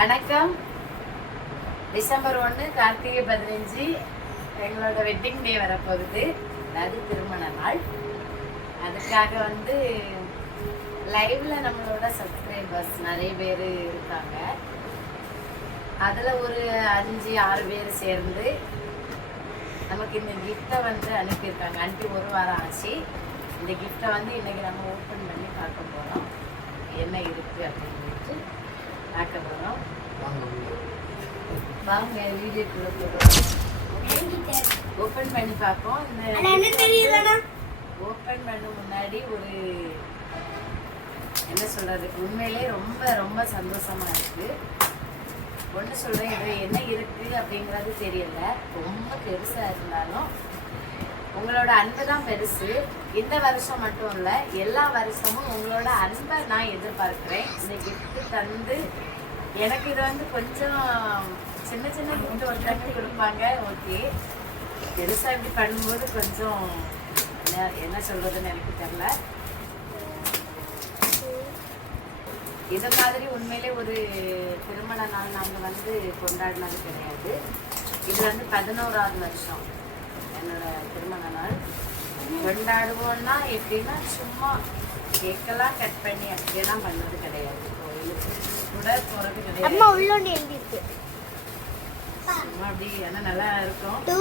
வணக்கம். டிசம்பர் ஒன்று கார்த்திகை பதினஞ்சு. எங்களோட வெட்டிங் டே வரப்போகுது. அதாவது திருமண நாள். அதுக்காக வந்து லைவ்ல நம்மளோட சப்ஸ்கிரைபர்ஸ் நிறைய பேர் இருக்காங்க. அதில் ஒரு அஞ்சு ஆறு பேர் சேர்ந்து நமக்கு இந்த கிஃப்டை வந்து அனுப்பியிருக்காங்க. அனுப்பி ஒரு வாரம் ஆச்சு. இந்த கிஃப்டை வந்து இன்னைக்கு நம்ம ஓப்பன் பண்ணி பார்க்க போகிறோம் என்ன இருக்குது அப்படின்னு பார்க்க போகிறோம் வாங்க. வீடியோக்குள்ள போகிறோம் ஓப்பன் பண்ணி பார்ப்போம். இந்த ஓப்பன் பண்ண முன்னாடி ஒரு என்ன சொல்றது உண்மையிலே ரொம்ப ரொம்ப சந்தோஷமா இருக்கு. ஒன்று சொல்றேன் இது என்ன இருக்கு அப்படிங்கிறது தெரியல. ரொம்ப பெருசா இருந்தாலும் உங்களோட அன்பு தான் பெருசு. இந்த வருஷம் மட்டும் இல்லை எல்லா வருஷமும் உங்களோட அன்பை நான் எதிர்பார்க்குறேன். இந்த கிஃப்ட்டு தந்து எனக்கு இது வந்து கொஞ்சம் சின்ன சின்ன gift ஒருத்தவங்க கொடுப்பாங்க. ஓகே. பெருசாக இப்படி பண்ணும்போது கொஞ்சம் என்ன- என்ன சொல்கிறதுன்னு எனக்கு தெரில இது மாதிரி உண்மையிலே ஒரு திருமண நாள் நாங்கள் வந்து கொண்டாடினது கிடையாது. இது வந்து பதினோராவது வருஷம். என்னோட திருமண நாள். கொண்டாடுவோம்னா எப்படின்னா சும்மா கேக்கெல்லாம் கட் பண்ணி அப்படியெல்லாம் பண்ணது கிடையாது. கோயிலுக்கு கூட போகிறது கிடையாது. அம்மா உள்ளோண்டு சும்மா அப்படி ஏன்னா நல்லா இருக்கும். டூ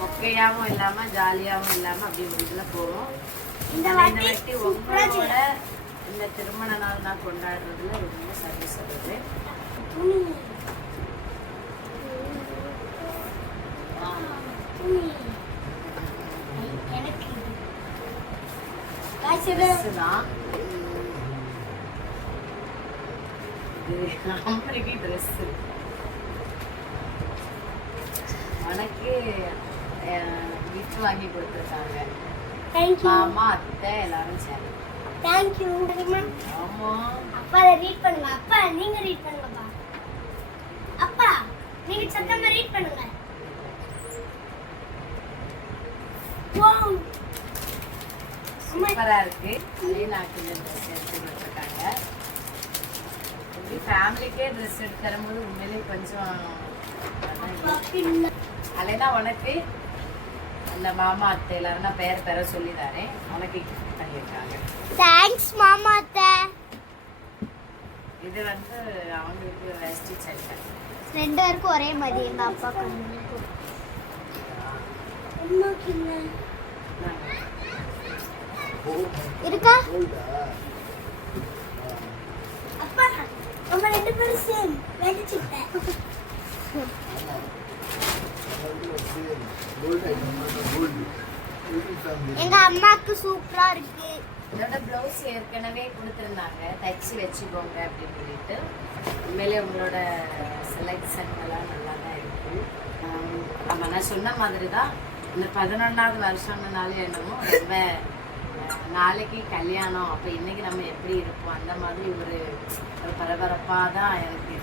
மொக்கையாவும் இல்லாம ஜாலியாவும் இல்லாம அப்படி ஒரு இதுல போவோம். இந்த வாட்டி உங்களோட இந்த திருமண நாள் நான் கொண்டாடுறதுல ரொம்ப சரி சொல்லுது துணி துணி எனக்கு இது. காய்ச்சல் அம்மனுக்கு ட்ரெஸ் உனக்கு கிஃப்ட் வாங்கி கொடுத்துருக்காங்க தேங்க்யூ மாமா அத்தை எல்லாரும் சேர்ந்து தேங்க்யூ ஆமா அப்பா அதை ரீட் பண்ணுங்க அப்பா நீங்க ரீட் பண்ணுங்கப்பா அப்பா நீங்க சத்தமா ரீட் பண்ணுங்க சூப்பரா இருக்கு. லீனாக்கு இந்த ட்ரெஸ் எடுத்து கொடுத்துருக்காங்க. இப்படி ஃபேமிலிக்கே ட்ரெஸ் எடுத்து தரும்போது உண்மையிலேயே கொஞ்சம். அலைனா உனக்கு அந்த மாமா அத்தை எல்லாரும் நான் பேர் பெற சொல்லி தரேன். உனக்கு கிஃப்ட் பண்ணியிருக்காங்க. தேங்க்ஸ் மாமா அத்தை. இது வந்து அவங்களுக்கு வேஷ்டி சட்டை. ரெண்டு பேருக்கும் ஒரே மாதிரி எங்க அப்பா இருக்கா? அப்பா நம்ம ரெண்டு பேரும் சேம். வெடிச்சிட்டேன் எங்க அம்மாக்கு சூப்பரா இருக்கு. என்னோட ப்ளவுஸ் ஏற்கனவே கொடுத்துருந்தாங்க. தைச்சி வச்சுக்கோங்க அப்படின்னு சொல்லிட்டு. உண்மையிலே உங்களோட செலெக்ஷன் எல்லாம் நல்லா தான் இருக்கு நம்ம நான் சொன்ன மாதிரி தான் இந்த பதினொன்றாவது வருஷம்னாலே என்னமோ ரொம்ப நாளைக்கு கல்யாணம் அப்போ இன்னைக்கு நம்ம எப்படி இருப்போம்? அந்த மாதிரி ஒரு ஒரு பரபரப்பாக தான் எனக்கு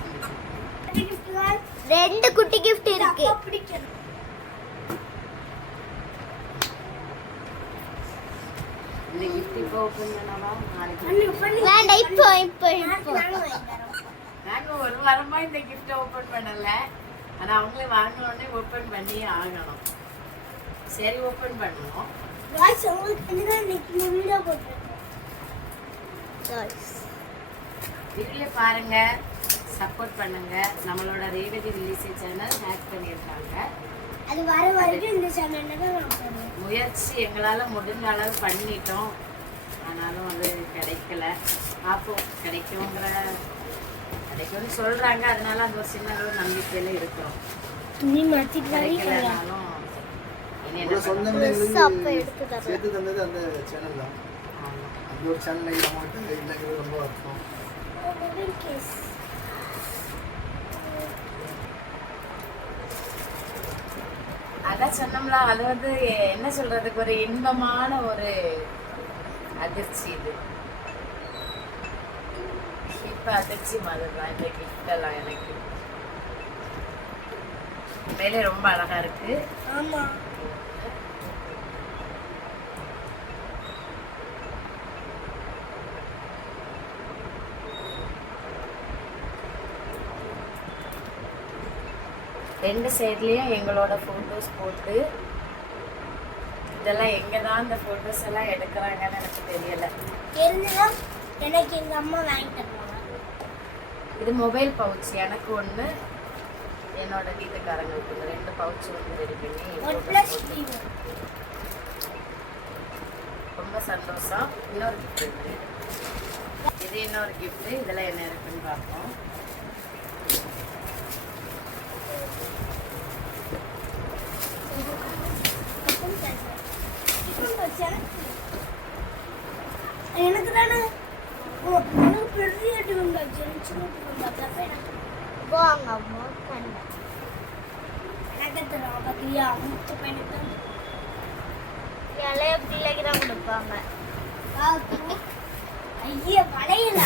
ரெண்டு குட்டி கிஃப்ட் இருக்கு. இந்த கிஃப்ட் இப்போ ஓப்பன் பண்ணவா? நாளைக்கு வேண்டாம் இப்போ இப்போ இப்போ. நாங்க ஒரு வாரமா இந்த கிஃப்ட் ஓபன் பண்ணல. ஆனா அவங்களே வாங்கின உடனே ஓபன் பண்ணி ஆகணும். சரி ஓபன் பண்ணுவோம். வீடியோ பாருங்க சப்போர்ட் பண்ணுங்க. நம்மளோட ரேவதி ரிலீஸ் சேனல் ஹேக் பண்ணியிருக்காங்க. அது வர வரைக்கும் இந்த சேனல்ல தான் நான் போடுவேன் முயற்சி எங்களால முடிஞ்ச அளவு பண்ணிட்டோம். ஆனாலும் அது கிடைக்கல. பார்ப்போம் கிடைக்குங்கிற கிடைக்கும்னு சொல்றாங்க. அதனால அந்த ஒரு சின்ன ஒரு நம்பிக்கையில இருக்கிறோம் துணி மாத்திட்டு கிடைக்கலனாலும் எடுத்து தரலாம். சேர்த்து தந்தது அந்த சேனல் தான். அந்த ஒரு சேனல் நம்மகிட்ட இல்லைங்கிறது ரொம்ப அர்த்தம் அதான் சொன்னோம்ல அது வந்து என்ன சொல்றதுக்கு ஒரு இன்பமான ஒரு அதிர்ச்சி இது. இப்ப அதிர்ச்சி மாதிரி தான் இந்த எல்லாம் எனக்கு. மேலே ரொம்ப அழகா இருக்கு. ஆமா. ரெண்டு சைட்லேயும் எங்களோட ஃபோட்டோஸ் போட்டு இதெல்லாம் எங்கே தான் இந்த ஃபோட்டோஸ் எல்லாம் எடுக்கிறாங்கன்னு எனக்கு தெரியலை. தெரிஞ்சுதான் எனக்கு எங்க அம்மா வாங்கி தருவாங்க. இது மொபைல் பவுச் எனக்கு ஒன்று என்னோட வீட்டுக்காரங்களுக்கு ஒன்று ரெண்டு பவுச் வந்து ரெடி பண்ணி ரொம்ப சந்தோஷம். இன்னொரு இருக்கு. இது இன்னொரு gift. இதில் என்ன இருக்குன்னு பார்ப்போம். எனக்கு தானே ஓ, எனக்கு பெரிய டிஃபன் பாக்ஸ் எனக்கு சின்ன டிஃபன் பாக்ஸ் அப்போ எனக்கு வாங்க அம்மா எனக்கு தருவாங்க பார்த்தியா முத்து பையனுக்கு. இலைய பிள்ளைக்கு தான் கொடுப்பாங்க. ஐயா வளையல?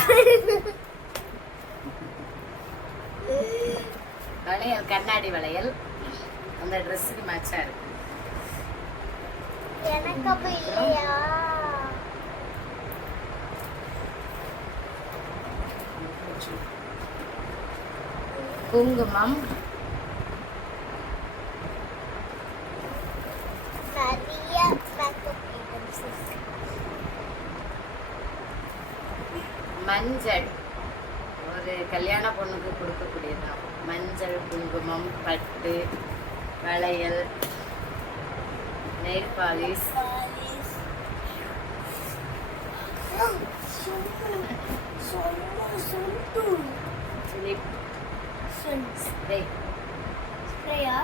வளையல் கண்ணாடி வளையல். அந்த ட்ரெஸ்ஸுக்கு மேட்சாக இருக்கு. எனக்கு அப்ப இல்லையா குங்குமம். நிறைய மேக்கப் ஐட்டம்ஸ் மஞ்சள். ஒரு கல்யாண பொண்ணுக்கு கொடுக்கக்கூடியதுதான். மஞ்சள் குங்குமம் பட்டு வளையல். நெயில் பாலிஷ் லிப் ஸ்ப்ரே ஸ்ப்ரேயா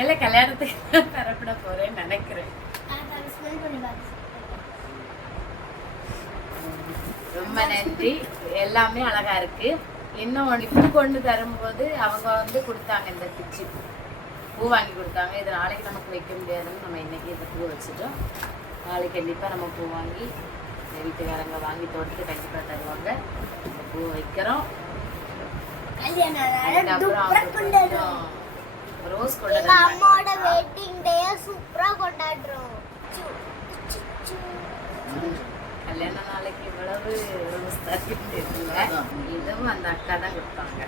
இல்லை கல்யாணத்துக்கு தரப்பட போறேன்னு நினைக்கிறேன். ரொம்ப நன்றி. எல்லாமே அழகா இருக்கு. இன்னும் இப்படி கொண்டு தரும்போது அவங்க வந்து கொடுத்தாங்க இந்த பிச்சு. பூ வாங்கி கொடுத்தாங்க. இது நாளைக்கு நமக்கு வைக்க முடியாதுன்னு நம்ம இன்னைக்கு இந்த பூ வச்சுட்டோம். நாளைக்கு கண்டிப்பாக நம்ம பூ வாங்கி வீட்டுக்காரங்க வாங்கி தொடுத்து கண்டிப்பாக தருவாங்க. இந்த பூ வைக்கிறோம். அதுக்கப்புறம் கொண்டாடுறோம். ரோஸ் கொண்டு எங்க அம்மாவோட தந்தாங்க. வெட்டிங் டேய சூப்பரா கொண்டாடுறோம். கல்யாண நாளைக்கு இவ்வளவு இதுவும் அந்த அக்கா தான் கொடுத்தாங்க.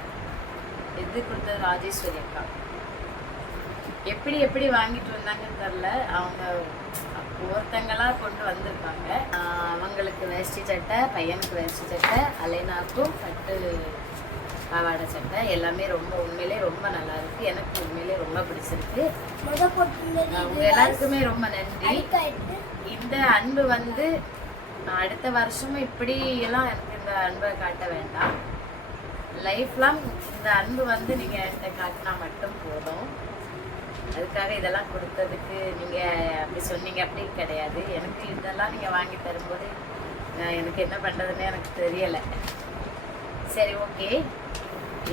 இது கொடுத்தது ராஜேஸ்வரி அக்கா. எப்படி எப்படி வாங்கிட்டு வந்தாங்கன்னு தெரில அவங்க ஒருத்தங்களா கொண்டு வந்திருக்காங்க. அவங்களுக்கு வேஷ்டி சட்டை பையனுக்கு வேஷ்டி சட்டை அலைனாக்கும் பட்டு பாவாடை சட்டை. எல்லாமே ரொம்ப உண்மையிலே ரொம்ப நல்லா இருக்கு. எனக்கு உண்மையிலே ரொம்ப பிடிச்சிருக்கு. அவங்க எல்லாருக்குமே ரொம்ப நன்றி. இந்த அன்பு வந்து அடுத்த வருஷமும் இப்படி எல்லாம் எனக்கு இந்த அன்பை காட்ட வேண்டாம். லைஃப் இந்த அன்பு வந்து நீங்க என்கிட்ட காட்டினா மட்டும் போதும். அதுக்காக இதெல்லாம் கொடுத்ததுக்கு நீங்க அப்படி சொன்னீங்க அப்படி கிடையாது. எனக்கு இதெல்லாம் நீங்க வாங்கி தரும்போது நான் எனக்கு என்ன பண்றதுன்னு எனக்கு தெரியல. சரி ஓகே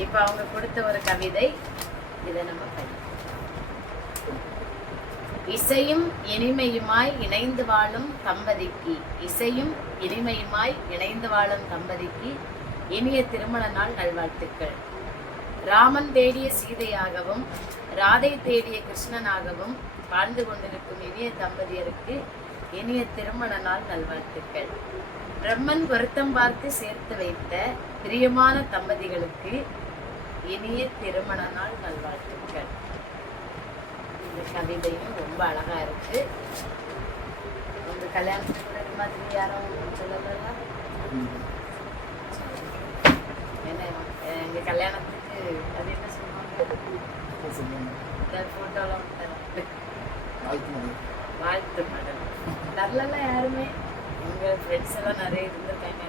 இப்போ அவங்க கொடுத்த ஒரு கவிதை இதை நம்ம படி இசையும் இனிமையுமாய் இணைந்து வாழும் தம்பதிக்கு. இசையும் இனிமையுமாய் இணைந்து வாழும் தம்பதிக்கு இனிய திருமண நாள் நல்வாழ்த்துக்கள். ராமன் தேடிய சீதையாகவும் ராதை தேடிய கிருஷ்ணனாகவும் வாழ்ந்து கொண்டிருக்கும் இனிய தம்பதியருக்கு இனிய திருமண நாள் நல்வாழ்த்துக்கள். பிரம்மன் பொருத்தம் பார்த்து சேர்த்து வைத்த பிரியமான தம்பதிகளுக்கு இனிய திருமண நாள் நல்வாழ்த்துக்கள். இந்த கவிதையும் ரொம்ப அழகா இருக்கு. உங்க கல்யாணத்துக்கு இது மாதிரி யாரும் சொல்லலாம் என்ன எங்க கல்யாணத்துக்கு அது என்ன சொல்லுவாங்க? இந்த போட்டோலாம் வாழ்த்து மேடம் தரலாம் யாருமே? எங்க ஃப்ரெண்ட்ஸ் எல்லாம் நிறைய இருந்திருக்காங்க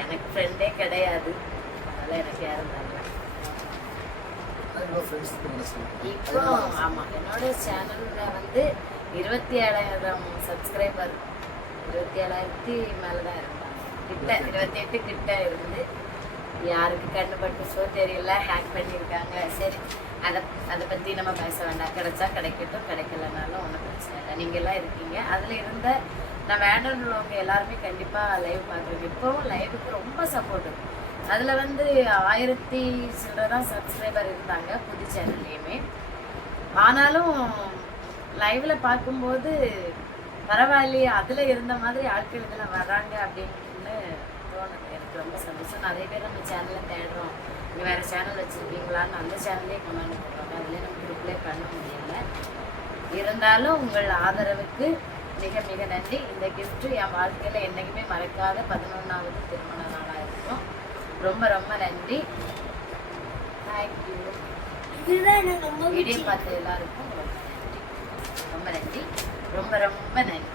எனக்கு ஃப்ரெண்டே கிடையாது. அதனால எனக்கு யாரும் தரல இப்போ ஆமா என்னோட சேனல்ல வந்து இருபத்தி ஏழாயிரம் சப்ஸ்கிரைபர் இருபத்தி ஏழாயிரத்தி மேலதான் இருந்தாங்க கிட்ட இருபத்தி எட்டு. கிட்ட இருந்து யாருக்கு கண்ணு பட்டுச்சோ தெரியல ஹேக் பண்ணியிருக்காங்க. சரி அதை அதை பற்றி நம்ம பேச வேண்டாம். கிடைச்சா கிடைக்கட்டும் கிடைக்கலனாலும் ஒன்றும் பிரச்சனை இல்லை. நீங்கள் எல்லாம் இருக்கீங்க. அதில் இருந்த நான் வேண்டவங்க எல்லாருமே கண்டிப்பாக லைவ் பார்க்குறீங்க இப்போவும் லைவுக்கு ரொம்ப சப்போர்ட்டு அதில் வந்து ஆயிரத்தி சில்லரை தான் சப்ஸ்கிரைபர் இருந்தாங்க புது சேனல்லையுமே ஆனாலும் லைவில் பார்க்கும்போது பரவாயில்லையே அதில் இருந்த மாதிரி ஆட்கள் இதில் வராங்க அப்படின்னு தோணுது. எனக்கு ரொம்ப சந்தோஷம். நிறைய பேர் நம்ம சேனலை தேடுறோம். நீங்கள் வேறு சேனல் வச்சுருக்கீங்களான்னு அந்த சேனல்லே கொண்டாந்து போடுறாங்க. அதுலேயே நம்ம ரிப்ளை பண்ண முடியல. இருந்தாலும் உங்கள் ஆதரவுக்கு மிக மிக நன்றி. இந்த கிஃப்ட்டு என் வாழ்க்கையில் என்றைக்குமே மறக்காத பதினொன்றாவது திருமண நாளாக இருக்கும் ரொம்ப ரொம்ப நன்றி. தேங்க்யூ வீடியோ பார்த்த எல்லாருக்கும் ரொம்ப நன்றி. ரொம்ப நன்றி. ரொம்ப ரொம்ப நன்றி.